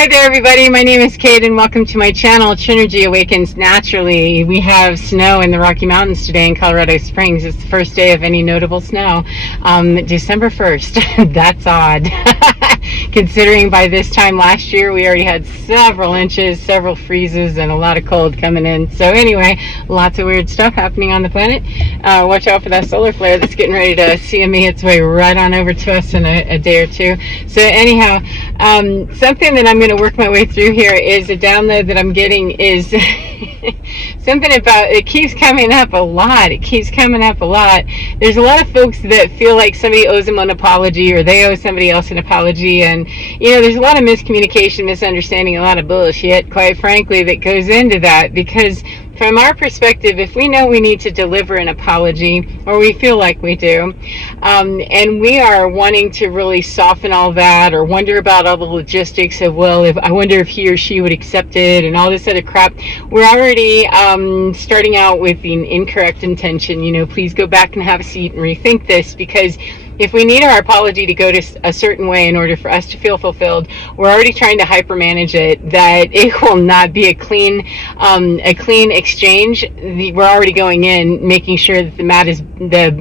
Hi there, everybody. My name is Kate, and welcome to my channel, Trinergy Awakens Naturally. We have snow in the Rocky Mountains today in Colorado Springs. It's the first day of any notable snow, December 1st. That's odd. Considering by this time last year, we already had several inches, several freezes, and a lot of cold coming in. So anyway, lots of weird stuff happening on the planet. Watch out for that solar flare that's getting ready to CME its way right on over to us in a day or two. So anyhow, something that I'm going to work my way through here is a download that I'm getting is something about, it keeps coming up a lot. It keeps coming up a lot. There's a lot of folks that feel like somebody owes them an apology, or they owe somebody else an apology, and there's a lot of miscommunication, misunderstanding, a lot of bullshit, quite frankly, that goes into that. Because from our perspective, if we know we need to deliver an apology, or we feel like we do, and we are wanting to really soften all that, or wonder about all the logistics of, well, if I wonder if he or she would accept it, and all this other crap, we're already starting out with the incorrect intention. Please go back and have a seat and rethink this, because if we need our apology to go to a certain way in order for us to feel fulfilled, we're already trying to hypermanage it, that it will not be a clean exchange. We're already going in making sure that the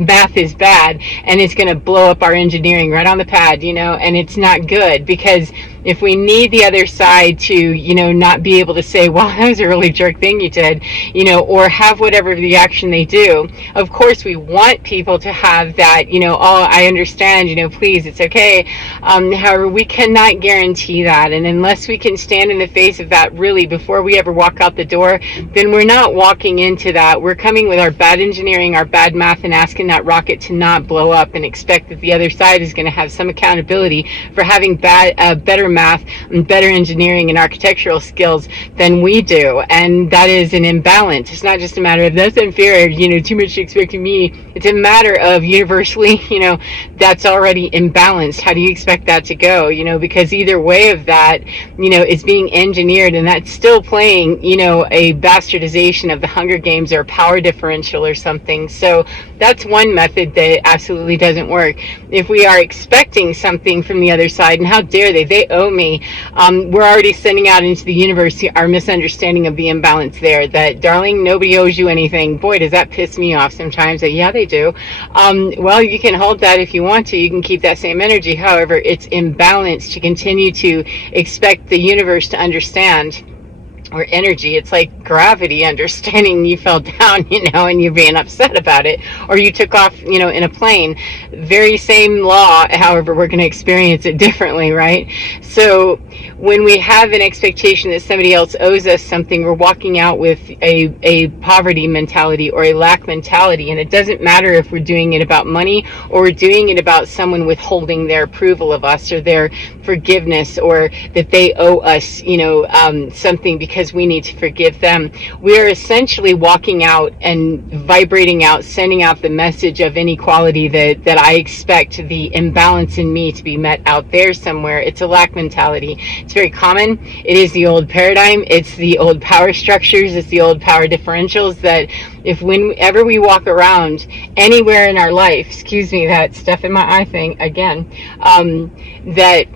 math is bad, and it's going to blow up our engineering right on the pad, and it's not good. Because if we need the other side to, not be able to say, wow, that was a really jerk thing you did, or have whatever reaction they do, of course we want people to have that, oh, I understand, please, it's okay. However, we cannot guarantee that. And unless we can stand in the face of that really before we ever walk out the door, then we're not walking into that. We're coming with our bad engineering, our bad math, and asking that rocket to not blow up, and expect that the other side is going to have some accountability for having better math and better engineering and architectural skills than we do. And that is an imbalance. It's not just a matter of that's unfair, too much expecting me. It's a matter of universally, that's already imbalanced. How do you expect that to go? Because either way of that, is being engineered, and that's still playing, a bastardization of the Hunger Games or power differential or something. So that's one method that absolutely doesn't work. If we are expecting something from the other side, and how dare they owe me, we're already sending out into the universe our misunderstanding of the imbalance there, that, darling, nobody owes you anything. Boy, does that piss me off sometimes. That, yeah, they do. Well, you can hold that if you want to. You can keep that same energy. However, it's imbalanced to continue to expect the universe to understand, or energy. It's like gravity understanding you fell down, and you're being upset about it, or you took off, in a plane. Very same law. However, we're going to experience it differently, right? So when we have an expectation that somebody else owes us something, we're walking out with a poverty mentality or a lack mentality. And it doesn't matter if we're doing it about money, or we're doing it about someone withholding their approval of us, or their forgiveness, or that they owe us, something because we need to forgive them. We are essentially walking out and vibrating out, sending out the message of inequality that I expect the imbalance in me to be met out there somewhere. It's a lack mentality. It's very common. It is the old paradigm. It's the old power structures. It's the old power differentials that if whenever we walk around anywhere in our life, excuse me, that stuff in my eye thing again, that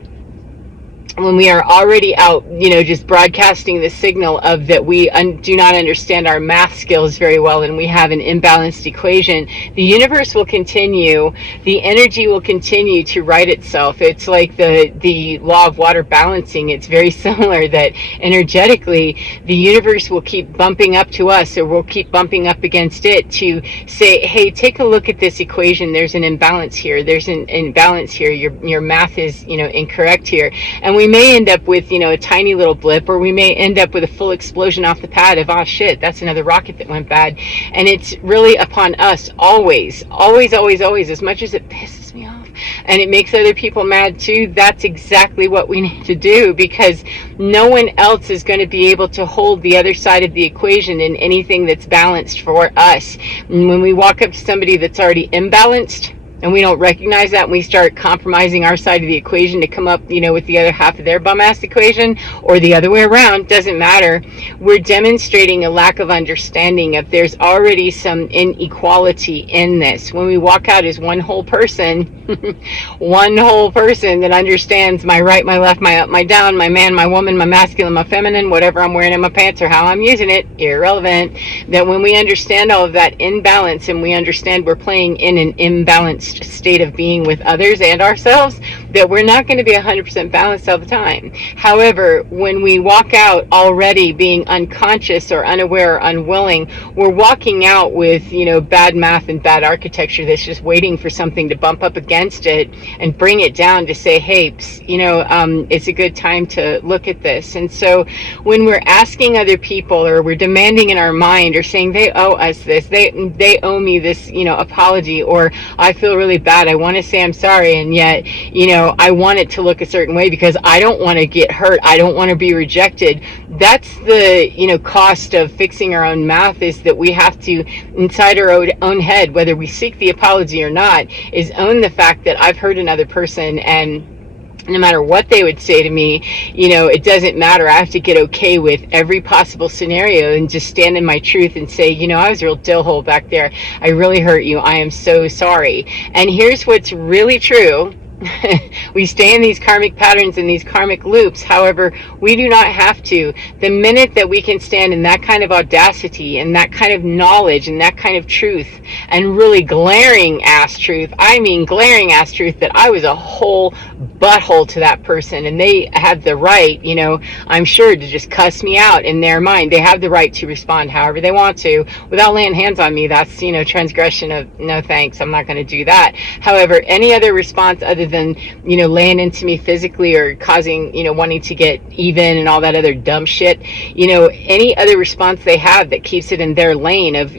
when we are already out, just broadcasting the signal of that we do not understand our math skills very well, and we have an imbalanced equation, the universe will continue, the energy will continue to right itself. It's like the law of water balancing. It's very similar, that energetically the universe will keep bumping up to us, or we'll keep bumping up against it to say, hey, take a look at this equation. There's an imbalance here. There's an imbalance here. Your math is, incorrect here. And we may end up with, a tiny little blip, or we may end up with a full explosion off the pad of, oh shit, that's another rocket that went bad. And it's really upon us always, always, always, always, as much as it pisses me off and it makes other people mad too, that's exactly what we need to do, because no one else is going to be able to hold the other side of the equation in anything that's balanced for us. And when we walk up to somebody that's already imbalanced, and we don't recognize that, and we start compromising our side of the equation to come up, with the other half of their bum ass equation, or the other way around, doesn't matter. We're demonstrating a lack of understanding of there's already some inequality in this. When we walk out as one whole person, one whole person that understands my right, my left, my up, my down, my man, my woman, my masculine, my feminine, whatever I'm wearing in my pants or how I'm using it, irrelevant, that when we understand all of that in balance, and we understand we're playing in an imbalanced state of being with others and ourselves, that we're not going to be 100% balanced all the time. However, when we walk out already being unconscious or unaware or unwilling, we're walking out with, bad math and bad architecture that's just waiting for something to bump up against it and bring it down to say, hey, it's a good time to look at this. And so when we're asking other people, or we're demanding in our mind, or saying they owe us this, they owe me this, apology, or I feel really bad, I want to say I'm sorry, and yet, I want it to look a certain way because I don't want to get hurt, I don't want to be rejected. That's the, cost of fixing our own math, is that we have to, inside our own head, whether we seek the apology or not, is own the fact that I've hurt another person, and no matter what they would say to me, it doesn't matter. I have to get okay with every possible scenario and just stand in my truth and say, I was a real dillhole back there. I really hurt you. I am so sorry. And here's what's really true. We stay in these karmic patterns and these karmic loops. However, we do not have to. The minute that we can stand in that kind of audacity and that kind of knowledge and that kind of truth, and really glaring ass truth, I mean glaring ass truth, that I was a whole butthole to that person, and they have the right, I'm sure, to just cuss me out in their mind. They have the right to respond however they want to without laying hands on me. That's, transgression of no thanks. I'm not going to do that. However, any other response other than, laying into me physically, or causing, wanting to get even and all that other dumb shit, any other response they have that keeps it in their lane of,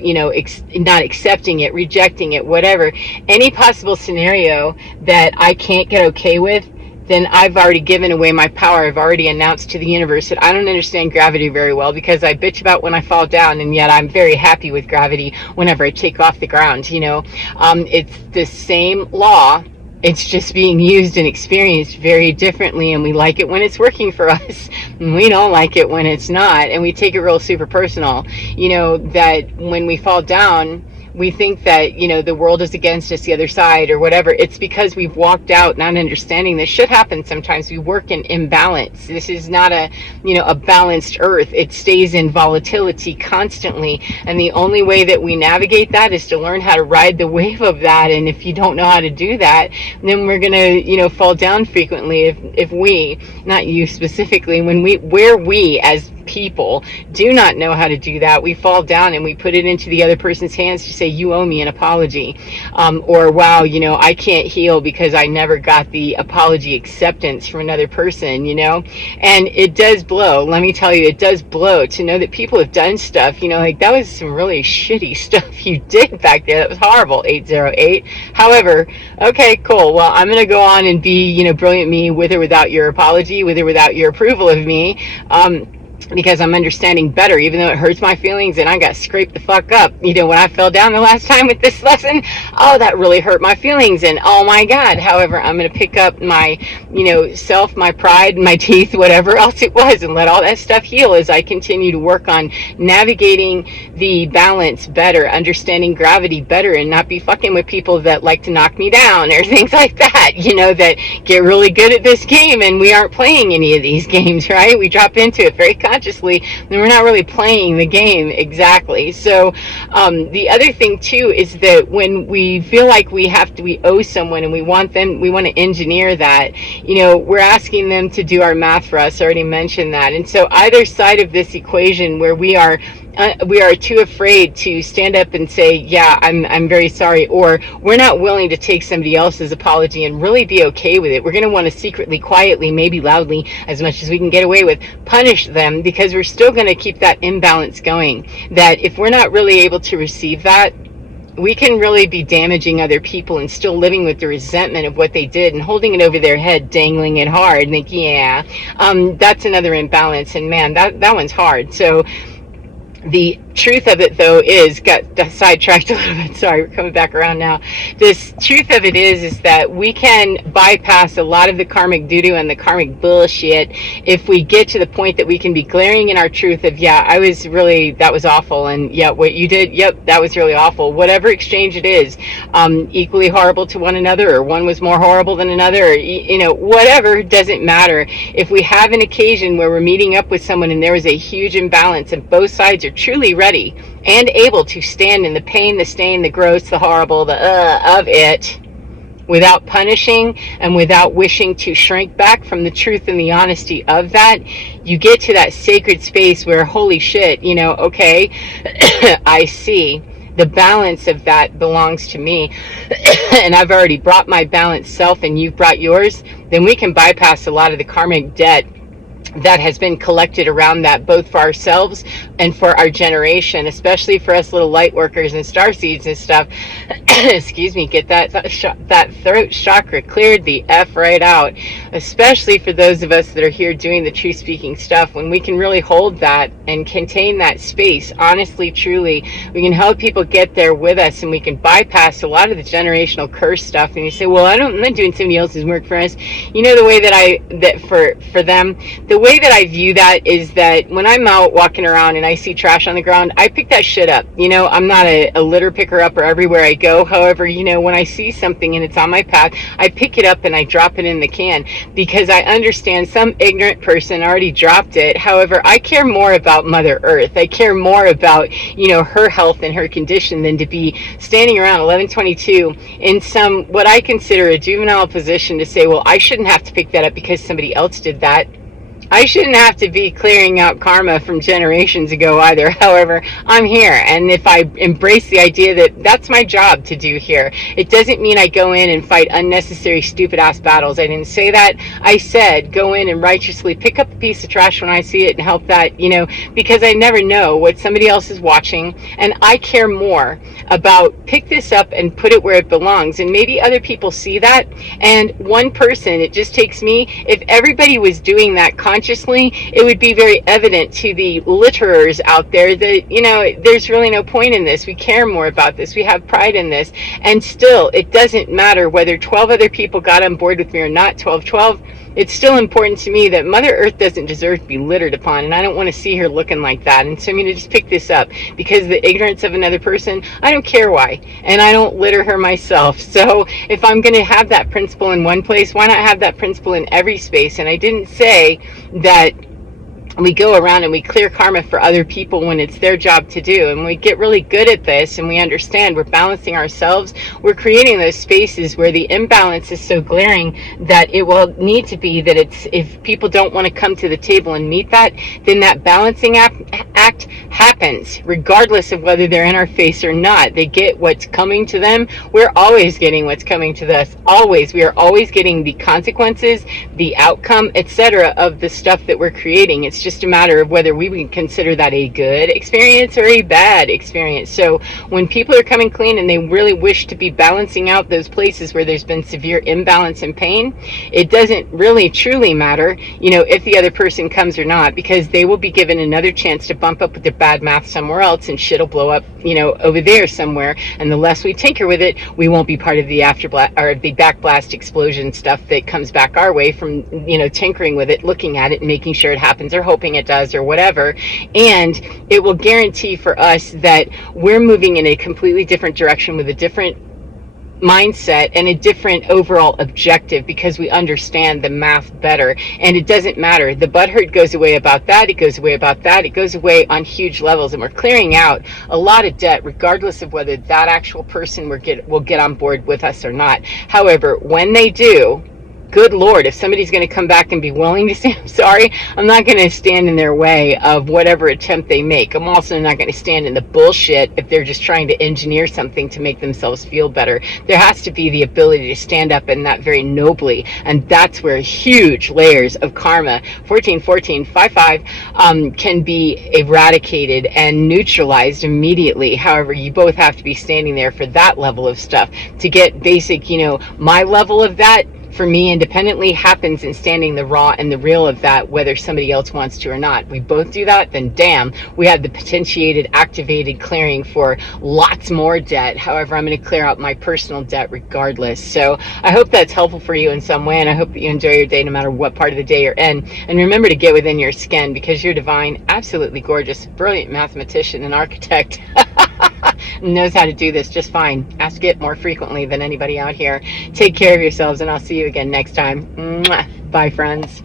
not accepting it, rejecting it, whatever, any possible scenario that I can't get okay with, then I've already given away my power. I've already announced to the universe that I don't understand gravity very well, because I bitch about when I fall down, and yet I'm very happy with gravity whenever I take off the ground. It's the same law. It's just being used and experienced very differently, and we like it when it's working for us, and we don't like it when it's not, and we take it real super personal. That when we fall down, we think that, the world is against us, the other side, or whatever. It's because we've walked out not understanding this shit happens sometimes. We work in imbalance. This is not a balanced earth. It stays in volatility constantly. And the only way that we navigate that is to learn how to ride the wave of that. And if you don't know how to do that, then we're going to, fall down frequently. If we, not you specifically, where we as people do not know how to do that, we fall down and we put it into the other person's hands to say, you owe me an apology, or wow, I can't heal because I never got the apology acceptance from another person, and it does blow. Let me tell you, it does blow to know that people have done stuff, like that was some really shitty stuff you did back there. That was horrible, 808. However, okay, cool. Well, I'm going to go on and be, brilliant me, with or without your apology, with or without your approval of me. Because I'm understanding better, even though it hurts my feelings and I got scraped the fuck up. When I fell down the last time with this lesson, oh, that really hurt my feelings, and oh my God. However, I'm going to pick up my, self, my pride, my teeth, whatever else it was, and let all that stuff heal as I continue to work on navigating the balance better, understanding gravity better, and not be fucking with people that like to knock me down or things like that, that get really good at this game, and we aren't playing any of these games, right? We drop into it very consciously, then we're not really playing the game exactly. So the other thing too is that when we feel like we owe someone, and we want to engineer that, we're asking them to do our math for us. I already mentioned that. And so either side of this equation, where we are too afraid to stand up and say, yeah, I'm very sorry, or we're not willing to take somebody else's apology and really be okay with it. We're going to want to secretly, quietly, maybe loudly, as much as we can get away with, punish them, because we're still going to keep that imbalance going. That if we're not really able to receive that, we can really be damaging other people and still living with the resentment of what they did and holding it over their head, dangling it hard, and think, yeah, that's another imbalance. And man, that one's hard. So the truth of it, though, is got sidetracked a little bit. Sorry, we're coming back around now. This truth of it is that we can bypass a lot of the karmic doo-doo and the karmic bullshit if we get to the point that we can be glaring in our truth of, yeah, that was awful, and yeah, what you did, yep, that was really awful. Whatever exchange it is, equally horrible to one another, or one was more horrible than another, or, whatever, doesn't matter. If we have an occasion where we're meeting up with someone and there is a huge imbalance and both sides are truly ready and able to stand in the pain, the stain, the gross, the horrible, of it, without punishing and without wishing to shrink back from the truth and the honesty of that, you get to that sacred space where, holy shit, okay, I see. The balance of that belongs to me, and I've already brought my balanced self and you've brought yours. Then we can bypass a lot of the karmic debt that has been collected around that, both for ourselves and for our generation, especially for us little light workers and starseeds and stuff. Excuse me, get that throat chakra cleared the F right out, especially for those of us that are here doing the truth speaking stuff. When we can really hold that and contain that space, honestly, truly, we can help people get there with us, and we can bypass a lot of the generational curse stuff. And you say, well, I'm not doing somebody else's work for us. The way that for them, the way that I view that is that when I'm out walking around and I see trash on the ground, I pick that shit up. I'm not a litter picker upper everywhere I go. However, when I see something and it's on my path, I pick it up and I drop it in the can, because I understand some ignorant person already dropped it. However, I care more about Mother Earth. I care more about, her health and her condition than to be standing around 1122 in some, what I consider a juvenile position to say, well, I shouldn't have to pick that up because somebody else did that. I shouldn't have to be clearing out karma from generations ago either. However, I'm here, and if I embrace the idea that that's my job to do here, it doesn't mean I go in and fight unnecessary stupid ass battles. I didn't say that. I said go in and righteously pick up a piece of trash when I see it and help that, because I never know what somebody else is watching, and I care more about pick this up and put it where it belongs. And maybe other people see that, and one person, it just takes me, if everybody was doing that consciously, it would be very evident to the litterers out there that, there's really no point in this. We care more about this. We have pride in this. And still, it doesn't matter whether 12 other people got on board with me or not, 12. It's still important to me that Mother Earth doesn't deserve to be littered upon, and I don't want to see her looking like that. And so I'm going to just pick this up, because the ignorance of another person, I don't care why, and I don't litter her myself. So if I'm going to have that principle in one place, why not have that principle in every space? And I didn't say that we go around and we clear karma for other people when it's their job to do. And we get really good at this, and we understand we're balancing ourselves. We're creating those spaces where the imbalance is so glaring that it will need to be that if people don't want to come to the table and meet that, then that balancing act happens regardless of whether they're in our face or not. They get what's coming to them. We're always getting what's coming to us. Always. We are always getting the consequences, the outcome, etc. of the stuff that we're creating. It's just a matter of whether we would consider that a good experience or a bad experience. So when people are coming clean and they really wish to be balancing out those places where there's been severe imbalance and pain, it doesn't really truly matter, if the other person comes or not, because they will be given another chance to bump up with their bad math somewhere else, and shit'll blow up, over there somewhere. And the less we tinker with it, we won't be part of the afterblast or the backblast explosion stuff that comes back our way from, tinkering with it, looking at it and making sure it happens, or hoping it does, or whatever. And it will guarantee for us that we're moving in a completely different direction with a different mindset and a different overall objective, because we understand the math better. And it doesn't matter, the butthurt goes away about that, it goes away about that, it goes away on huge levels, and we're clearing out a lot of debt regardless of whether that actual person will get on board with us or not. However, when they do, good Lord, if somebody's going to come back and be willing to say, I'm sorry, I'm not going to stand in their way of whatever attempt they make. I'm also not going to stand in the bullshit if they're just trying to engineer something to make themselves feel better. There has to be the ability to stand up in that very nobly, and that's where huge layers of karma, 141455, can be eradicated and neutralized immediately. However, you both have to be standing there for that level of stuff. To get basic, my level of that, for me independently happens in standing the raw and the real of that, whether somebody else wants to or not. We both do that, then damn, we have the potentiated, activated clearing for lots more debt. However, I'm going to clear out my personal debt regardless. So I hope that's helpful for you in some way, and I hope that you enjoy your day no matter what part of the day you're in. And remember to get within your skin, because you're divine, absolutely gorgeous, brilliant mathematician and architect. Knows how to do this just fine. Ask it more frequently than anybody out here. Take care of yourselves, and I'll see you again next time. Mwah. Bye, friends.